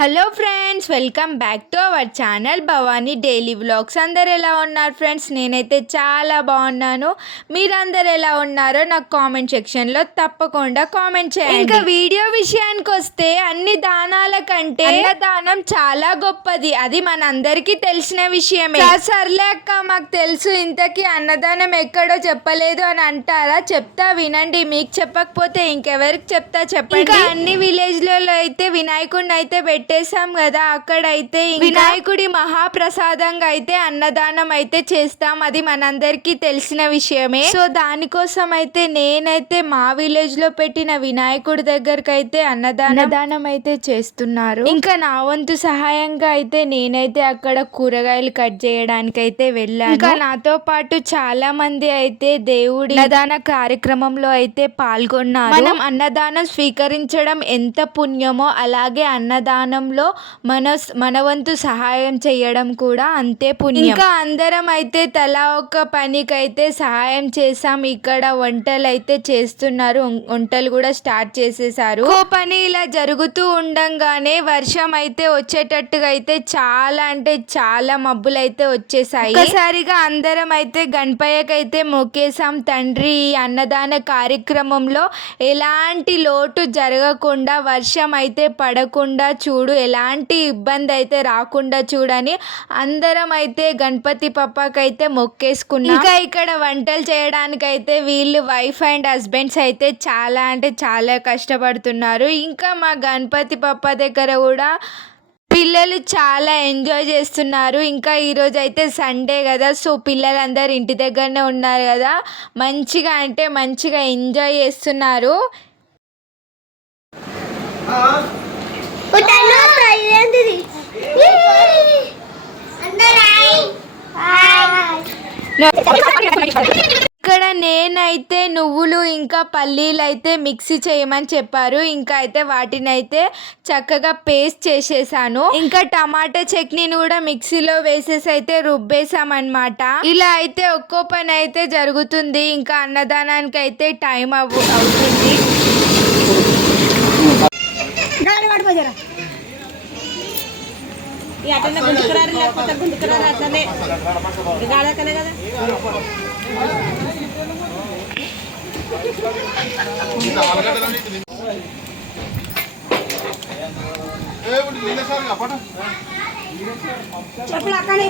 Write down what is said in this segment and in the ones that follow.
Hello friends, welcome back to our channel Bhavani daily vlogs. అందరు ఎలా ఉన్నారు ఫ్రెండ్స్? నేనైతే చాలా బాగున్నాను. మీరందరు ఎలా ఉన్నారో నాకు కామెంట్ సెక్షన్లో తప్పకుండా కామెంట్ చేయండి. ఇంకా వీడియో విషయానికి వస్తే అన్ని దానాల కంటే అన్నదానం చాలా గొప్పది. అది మనందరికీ తెలిసిన విషయమే. సర్లే అక్క, మాకు తెలుసు, ఇంతకీ అన్నదానం ఎక్కడో చెప్పలేదు అని అంటారా? చెప్తా వినండి. మీకు చెప్పకపోతే ఇంకెవరికి చెప్తా చెప్పండి. ఇంకా అన్ని విలేజ్లలో అయితే వినాయకుడిని అయితే పెట్టేశాం కదా, అక్కడైతే వినాయకుడి మహాప్రసాదంగా అయితే అన్నదానం అయితే చేస్తాం. అది మనందరికీ తెలిసిన విషయమే. సో దానికోసం అయితే నేనైతే మా విలేజ్ లో పెట్టిన వినాయకుడి దగ్గరకు అయితే అన్నదానం అయితే చేస్తున్నారు. ఇంకా నా వంతు సహాయంగా అయితే నేనైతే అక్కడ కూరగాయలు కట్ చేయడానికి అయితే వెళ్ళాను. ఇంకా నాతో పాటు చాలా మంది అయితే దేవుడి అన్నదాన కార్యక్రమంలో అయితే పాల్గొన్నారు. మనం అన్నదానం స్వీకరించడం ఎంత పుణ్యమో, అలాగే అన్నదానంలో మన వంతు సహాయం చేయడం కూడా అంతే పుణ్యం. ఇంకా అందరం అయితే తలా ఒక పనికైతే సహాయం చేసాం. ఇక్కడ వంటలు అయితే చేస్తున్నారు, వంటలు కూడా స్టార్ట్ చేసేసారు. ఓ పని ఇలా జరుగుతూ ఉండంగానే వర్షం అయితే వచ్చేటట్టుగా అయితే చాలా అంటే చాలా మబ్బులు అయితే వచ్చేసాయి. ఒకసారిగా అందరం అయితే గణపయ్యకైతే మొక్కేసాం. తండ్రి, ఈ అన్నదాన కార్యక్రమంలో ఎలాంటి లోటు జరగకుండా, వర్షం అయితే పడకుండా చూడు, ఎలాంటి ఇబ్బంది అయితే రాకుండా చూడని అందరం అయితే గణపతి పప్పకైతే మొక్కేసుకున్నాం. ఇంకా ఇక్కడ వంటలు చేయడానికైతే వీళ్ళు వైఫ్ అండ్ హస్బెండ్స్ అయితే చాలా అంటే చాలా కష్టపడుతున్నారు. ఇంకా మా గణపతి పప్ప దగ్గర కూడా పిల్లలు చాలా ఎంజాయ్ చేస్తున్నారు. ఇంకా ఈరోజు అయితే సండే కదా, సో పిల్లలందరూ ఇంటి దగ్గరనే ఉన్నారు కదా, మంచిగా అంటే మంచిగా ఎంజాయ్ చేస్తున్నారు. ఇక్కడ నేనైతే నువ్వులు ఇంకా పల్లీలు అయితే మిక్సీ చేయమని చెప్పారు. ఇంకా అయితే వాటిని అయితే చక్కగా పేస్ట్ చేసేసాను. ఇంకా టమాటా చట్నీని కూడా మిక్సీలో వేసేసి అయితే రుబ్బేసామన్నమాట. ఇలా అయితే ఒక్కో పని అయితే జరుగుతుంది. ఇంకా అన్నదానానికి అయితే టైం అవుతుంది. అట్లనే గుంజుకురారు, లేకపోతే గుంజుకురారు, అట్లనే గాడకనే కదా. చెప్పులు అక్కడే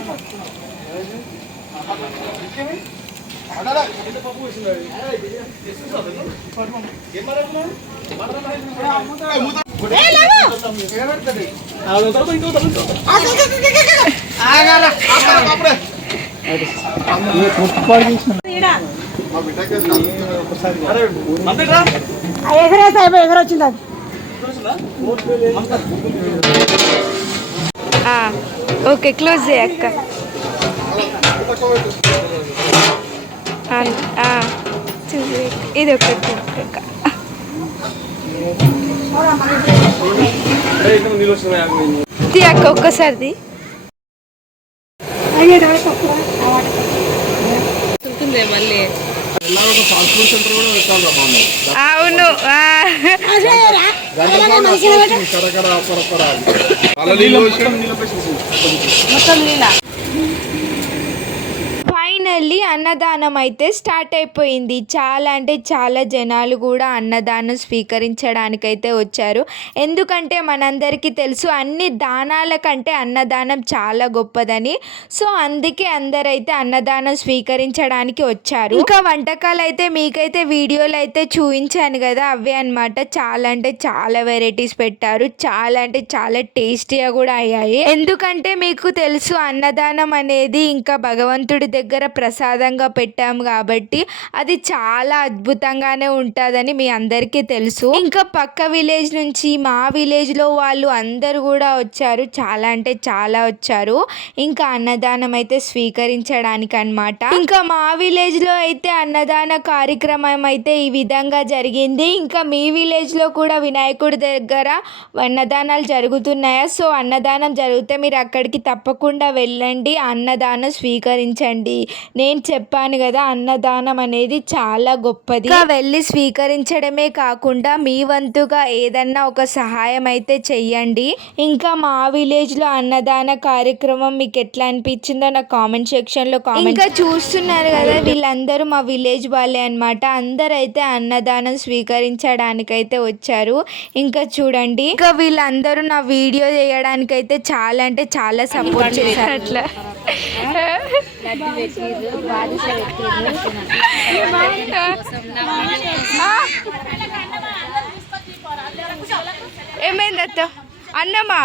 ఎగరొచ్చింది. Okay, close చేయక్క. ఇది ఒకటి అక్క, ఒక్కసారిది. మళ్ళీ అవును. మొత్తం నీళ్ళ. ఫైనల్లీ అన్నదానం అయితే స్టార్ట్ అయిపోయింది. చాలా అంటే చాలా జనాలు కూడా అన్నదానం స్వీకరించడానికైతే వచ్చారు. ఎందుకంటే మనందరికీ తెలుసు, అన్ని దానాల కంటే అన్నదానం చాలా గొప్పదని. సో అందుకే అందరైతే అన్నదానం స్వీకరించడానికి వచ్చారు. ఇంకా వంటకాలు అయితే మీకైతే వీడియోలు అయితే చూపించాను కదా, అవే అనమాట. చాలా అంటే చాలా వెరైటీస్ పెట్టారు. చాలా అంటే చాలా టేస్టీగా కూడా అయ్యాయి. ఎందుకంటే మీకు తెలుసు, అన్నదానం అనేది ఇంకా భగవంతుడి దగ్గర ప్రసాదంగా పెట్టాము కాబట్టి అది చాలా అద్భుతంగానే ఉంటుందని మీ అందరికీ తెలుసు. ఇంకా పక్క విలేజ్ నుంచి మా విలేజ్ లో వాళ్ళు అందరూ కూడా వచ్చారు. చాలా అంటే చాలా వచ్చారు ఇంకా అన్నదానం అయితే స్వీకరించడానికి అన్నమాట. ఇంకా మా విలేజ్ లో అయితే అన్నదాన కార్యక్రమం అయితే ఈ విధంగా జరిగింది. ఇంకా మీ విలేజ్ లో కూడా వినాయకుడి దగ్గర అన్నదానాలు జరుగుతున్నాయా? సో అన్నదానం జరిగితే మీరు అక్కడికి తప్పకుండా వెళ్ళండి, అన్నదానం స్వీకరించండి. నేను నేను చెప్పాను కదా, అన్నదానం అనేది చాలా గొప్పది. ఇంకా వెళ్ళి స్వీకరించడమే కాకుండా మీ వంతుగా ఏదన్నా ఒక సహాయం అయితే చెయ్యండి. ఇంకా మా విలేజ్లో అన్నదాన కార్యక్రమం మీకు ఎట్లా అనిపించిందో నాకు కామెంట్ సెక్షన్లో కామెంట్. ఇంకా చూస్తున్నారు కదా, వీళ్ళందరూ మా విలేజ్ వాళ్ళే అనమాట. అందరూ అయితే అన్నదానం స్వీకరించడానికైతే వచ్చారు. ఇంకా చూడండి, ఇంకా వీళ్ళందరూ నా వీడియో చేయడానికైతే చాలా అంటే చాలా సపోర్ట్ చేశారు. అట్లా ఏమైంది అత్త? అన్నమా